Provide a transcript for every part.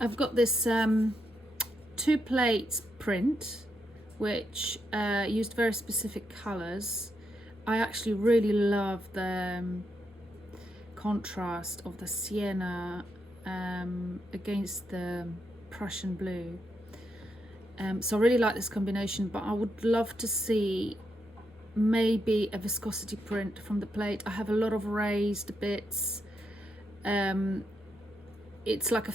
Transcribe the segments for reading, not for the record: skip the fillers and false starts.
I've got this 2 plates print which used very specific colours. I actually really love the contrast of the sienna against the Prussian blue. So I really like this combination, but I would love to see maybe a viscosity print from the plate. I have a lot of raised bits. It's like a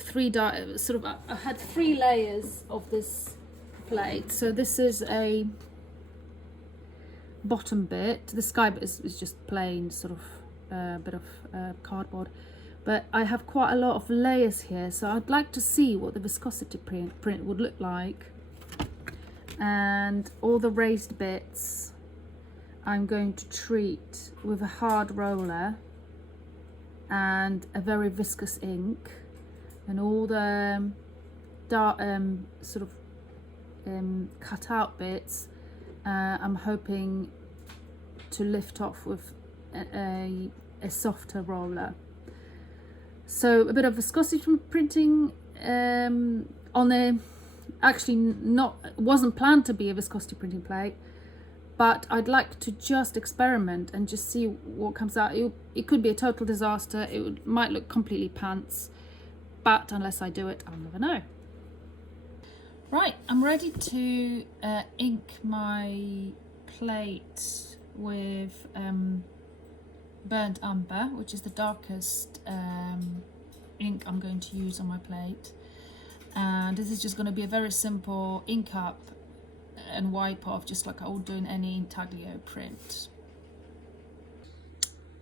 I had 3 layers of this plate. So this is a bottom bit. The sky bit is just plain sort of bit of cardboard, but I have quite a lot of layers here, so I'd like to see what the viscosity print would look like. And all the raised bits I'm going to treat with a hard roller and a very viscous ink, and all the dark cut out bits I'm hoping to lift off with a softer roller. So a bit of viscosity from printing on a wasn't planned to be a viscosity printing plate, but I'd like to just experiment and just see what comes out. It could be a total disaster. Might look completely pants, but unless I do it, I'll never know. Right, I'm ready to ink my plate with burnt umber, which is the darkest ink I'm going to use on my plate. And this is just going to be a very simple ink up and wipe off, just like I would do in any intaglio print.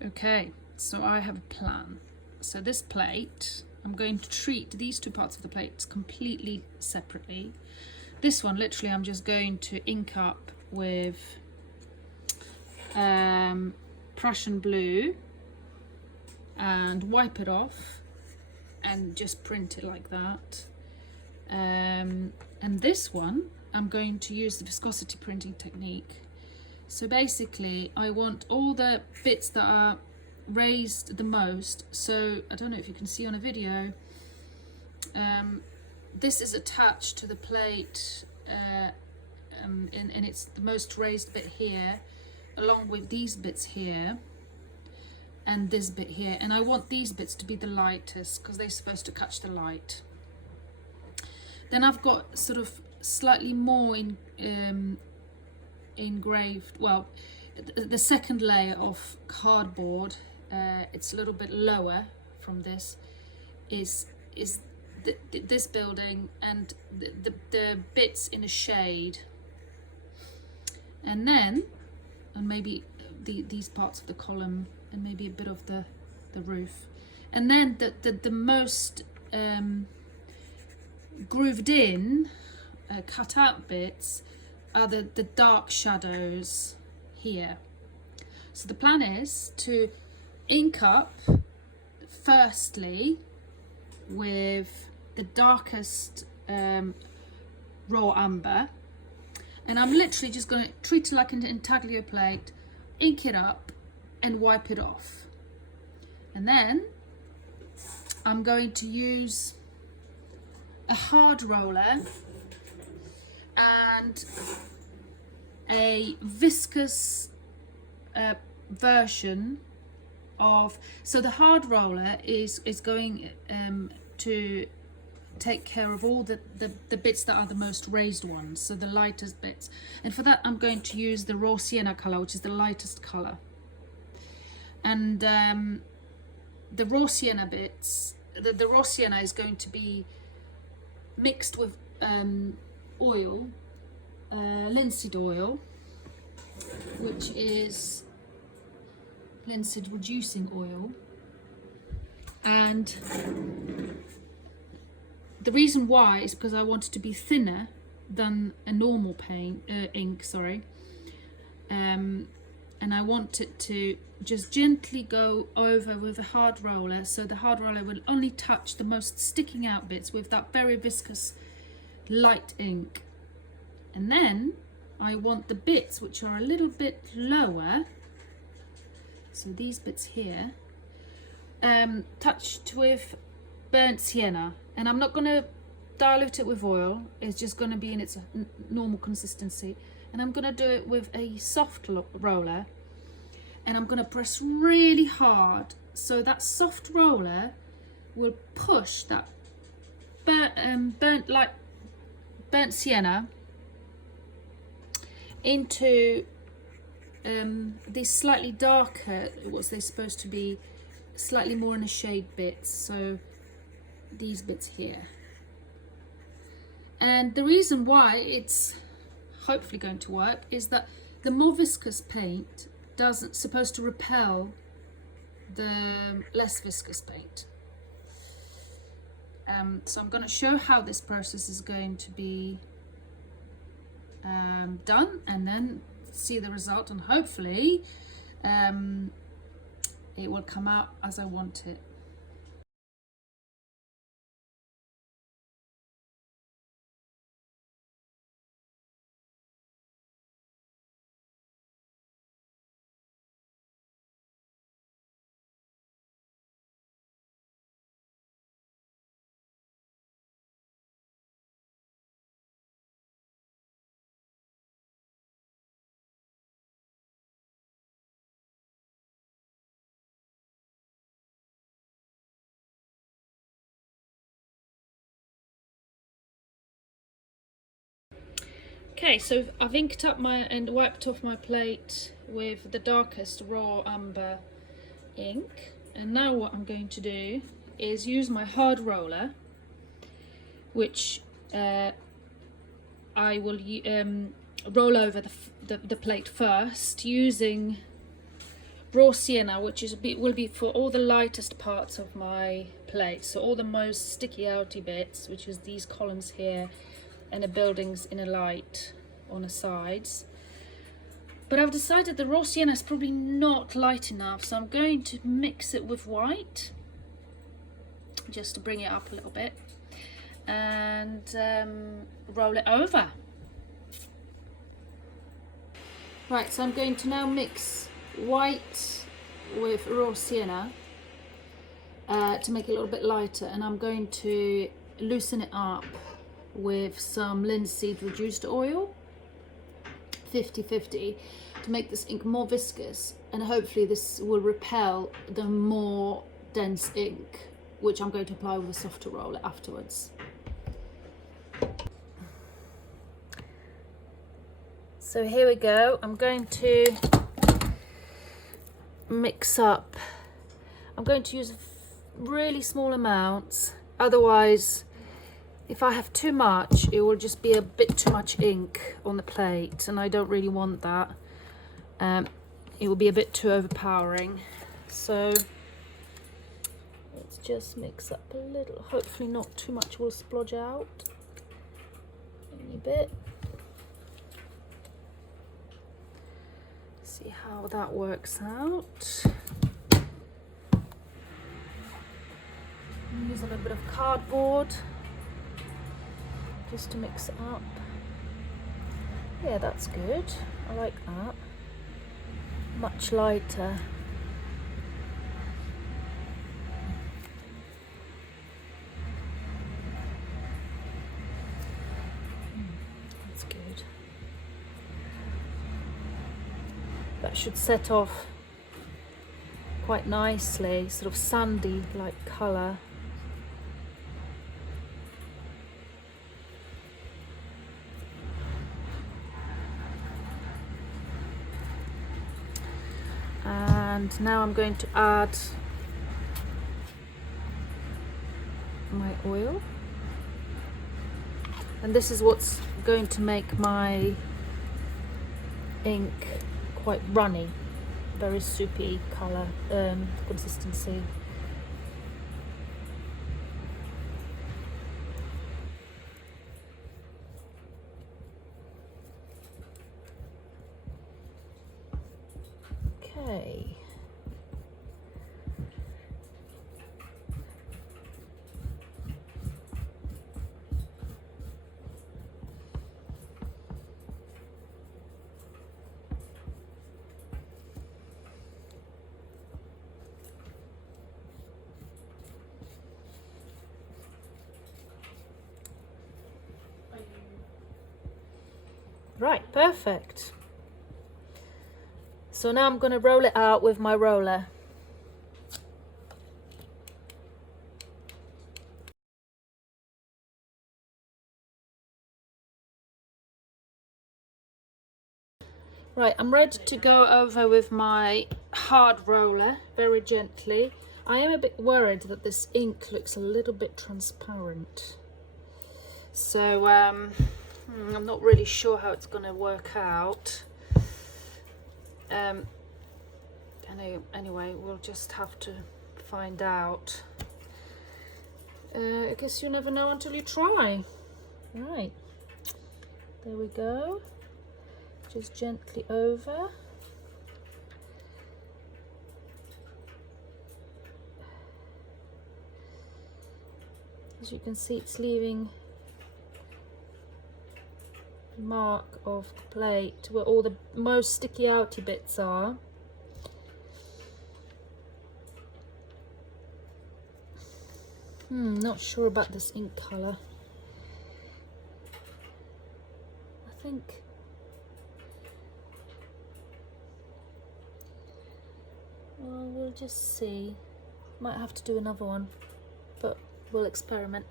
Okay, so I have a plan. So this plate, I'm going to treat these 2 parts of the plate completely separately. This one, literally, I'm just going to ink up with Prussian blue and wipe it off and just print it like that. And this one, I'm going to use the viscosity printing technique. So basically, I want all the bits that are raised the most. So I don't know if you can see on a video, this is attached to the plate and it's the most raised bit here, along with these bits here and this bit here, and I want these bits to be the lightest because they're supposed to catch the light. Then I've got sort of slightly more engraved, well, the second layer of cardboard, it's a little bit lower from this, is this building and the bits in a shade, and then maybe these parts of the column and maybe a bit of the roof, and then the most grooved in cut out bits are the dark shadows here. So the plan is to ink up firstly with the darkest raw umber, and I'm literally just going to treat it like an intaglio plate, ink it up and wipe it off. And then I'm going to use a hard roller and a viscous version of, so the hard roller is going to take care of all the bits that are the most raised ones, so the lightest bits, and for that I'm going to use the raw sienna color, which is the lightest color. And the raw sienna bits, the raw sienna is going to be mixed with oil, linseed oil, which is linseed reducing oil. And the reason why is because I want it to be thinner than a normal ink, and I want it to just gently go over with a hard roller, so the hard roller will only touch the most sticking out bits with that very viscous light ink. And then I want the bits which are a little bit lower, so these bits here, touched with burnt sienna, and I'm not going to dilute it with oil. It's just going to be in its normal consistency, and I'm going to do it with a soft roller, and I'm going to press really hard so that soft roller will push that burnt sienna into these slightly darker, what's they supposed to be, slightly more in the shade bits, so these bits here. And the reason why it's hopefully going to work is that the more viscous paint doesn't supposed to repel the less viscous paint. So I'm going to show how this process is going to be done, and then see the result, and hopefully it will come out as I want it. Okay, so I've inked up and wiped off my plate with the darkest raw umber ink, and now what I'm going to do is use my hard roller, which I will roll over the plate first using raw sienna, which will be for all the lightest parts of my plate, so all the most sticky outy bits, which is these columns here and the buildings in a light on the sides. But I've decided the raw sienna is probably not light enough, so I'm going to mix it with white just to bring it up a little bit, and roll it over. Right, so I'm going to now mix white with raw sienna to make it a little bit lighter, and I'm going to loosen it up with some linseed reduced oil, 50-50, to make this ink more viscous, and hopefully this will repel the more dense ink, which I'm going to apply with a softer roller afterwards. So here we go. I'm going to mix up. I'm going to use really small amounts, otherwise if I have too much, it will just be a bit too much ink on the plate, and I don't really want that. It will be a bit too overpowering. So let's just mix up a little. Hopefully not too much will splodge out. Any bit. See how that works out. Use a little bit of cardboard just to mix it up. Yeah, that's good. I like that. Much lighter. That's good. That should set off quite nicely, sort of sandy like colour. And now I'm going to add my oil, and this is what's going to make my ink quite runny, very soupy colour consistency. Okay. Right, perfect. So now I'm going to roll it out with my roller. Right, I'm ready to go over with my hard roller very gently. I am a bit worried that this ink looks a little bit transparent. So I'm not really sure how it's going to work out. Anyway, we'll just have to find out. I guess you never know until you try. Right, there we go. Just gently over. As you can see, it's leaving a mark of the plate where all the most sticky outy bits are. Not sure about this ink colour. I think we'll just see. Might have to do another one, but we'll experiment.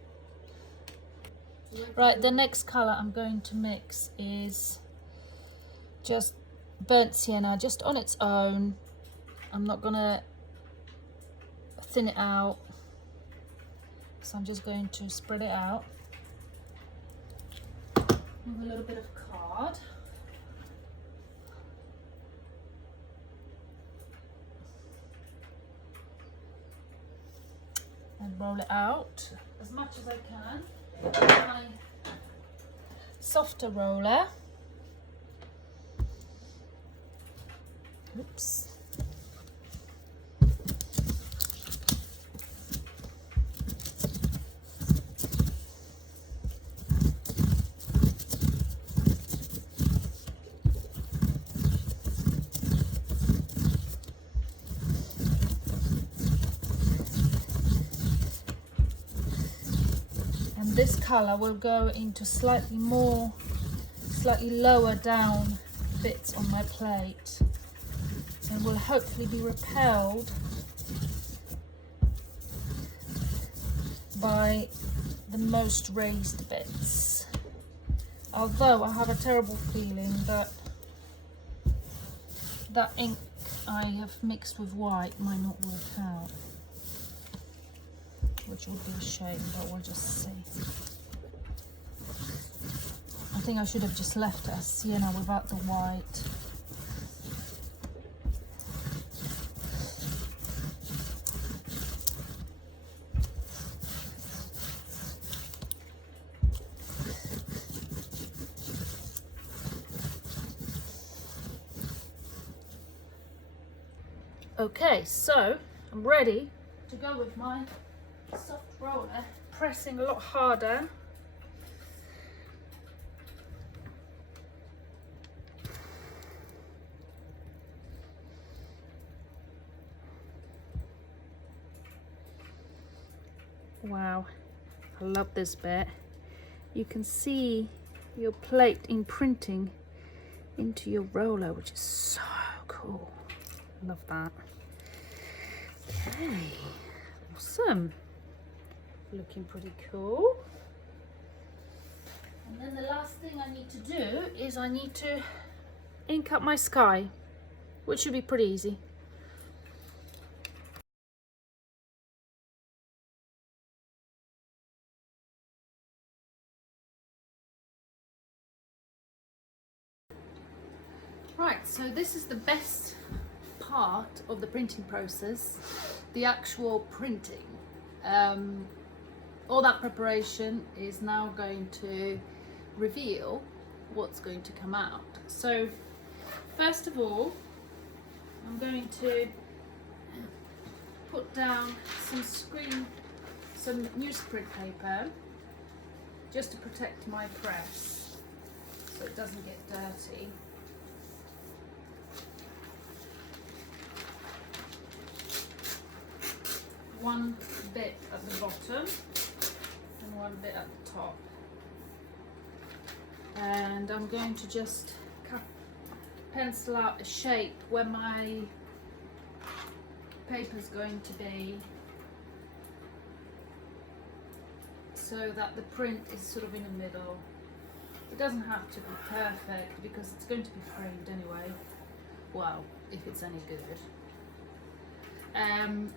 Right, the next colour I'm going to mix is just burnt sienna, just on its own. I'm not gonna thin it out, so I'm just going to spread it out with a little bit of card. And roll it out as much as I can with my softer roller. Oops. This colour will go into slightly lower down bits on my plate and will hopefully be repelled by the most raised bits. Although I have a terrible feeling that that ink I have mixed with white might not work out, which would be a shame, but we'll just see. I think I should have just left it as sienna without the white. Okay, so I'm ready to go with my soft roller, pressing a lot harder. Wow, I love this bit. You can see your plate imprinting into your roller, which is so cool. I love that. Okay, awesome. Looking pretty cool. And then the last thing I need to do is I need to ink up my sky, which should be pretty easy. Right, so this is the best part of the printing process, the actual printing. All that preparation is now going to reveal what's going to come out. So first of all, I'm going to put down some newsprint paper just to protect my press so it doesn't get dirty. One bit at the bottom and one bit at the top. and I'm going to just pencil out a shape where my paper's going to be, so that the print is sort of in the middle. It doesn't have to be perfect because it's going to be framed anyway. Well, if it's any good. And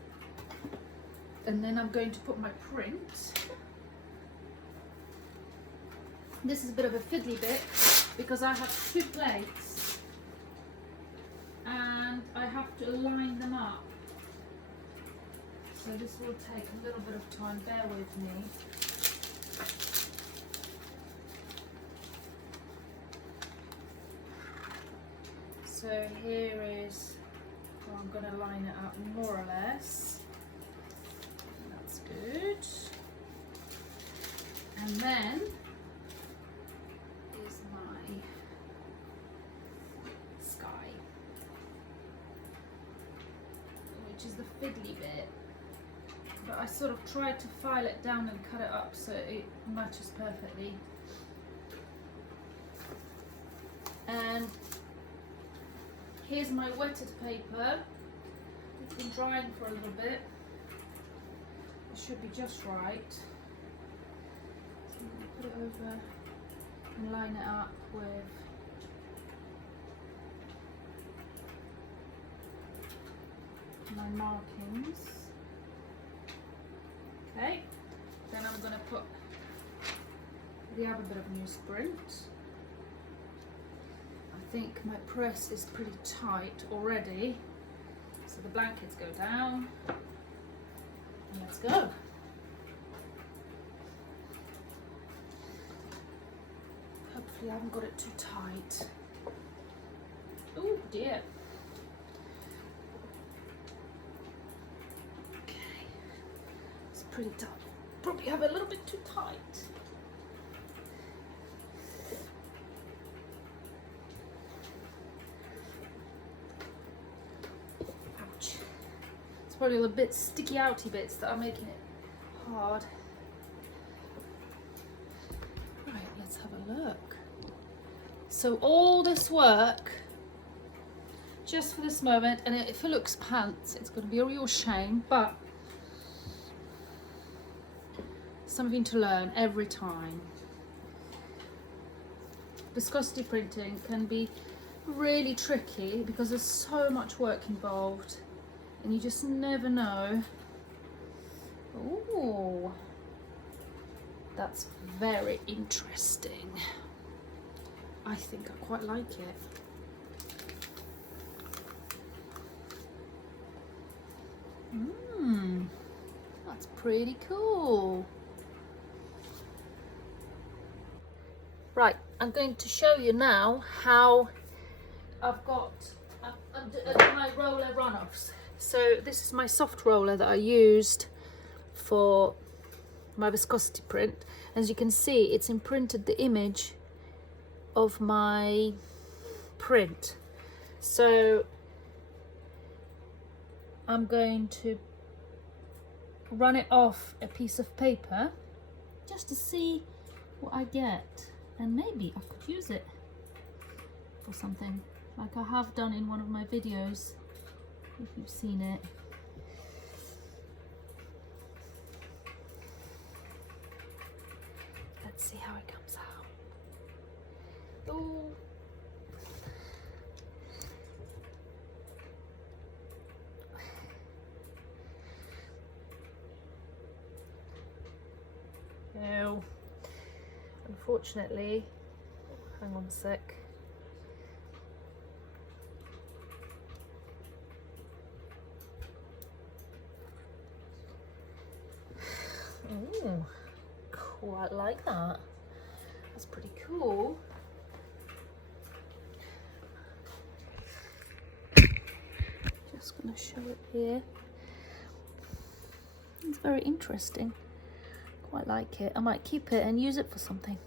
then I'm going to put my print. This is a bit of a fiddly bit because I have 2 plates and I have to line them up. So this will take a little bit of time, bear with me. So here is, well, I'm going to line it up more or less. That's good. And then is my sky, which is the fiddly bit. But I sort of tried to file it down and cut it up so it matches perfectly. And here's my wetted paper. It's been drying for a little bit. It should be just right. So I'm going to put it over and line it up with my markings. Okay, then I'm going to put the other bit of newsprint. I think my press is pretty tight already, so the blankets go down, and let's go. Hopefully I haven't got it too tight. Oh dear. Okay, it's pretty tight. Probably have it a little bit too tight. Probably a little bit sticky outy bits that are making it hard. Right, let's have a look. So all this work just for this moment, and if it looks pants, it's going to be a real shame, but something to learn every time. Viscosity printing can be really tricky because there's so much work involved. And you just never know. Ooh, that's very interesting. I think I quite like it. That's pretty cool. Right, I'm going to show you now how I've got my roller runoffs. So this is my soft roller that I used for my viscosity print. As you can see, it's imprinted the image of my print. So I'm going to run it off a piece of paper just to see what I get, and maybe I could use it for something like I have done in one of my videos. If you've seen it. Let's see how it comes out. Ooh. No. Unfortunately, hang on a sec. Ooh, quite like that. That's pretty cool. Just gonna show it here. It's very interesting. Quite like it. I might keep it and use it for something.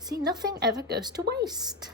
See, nothing ever goes to waste.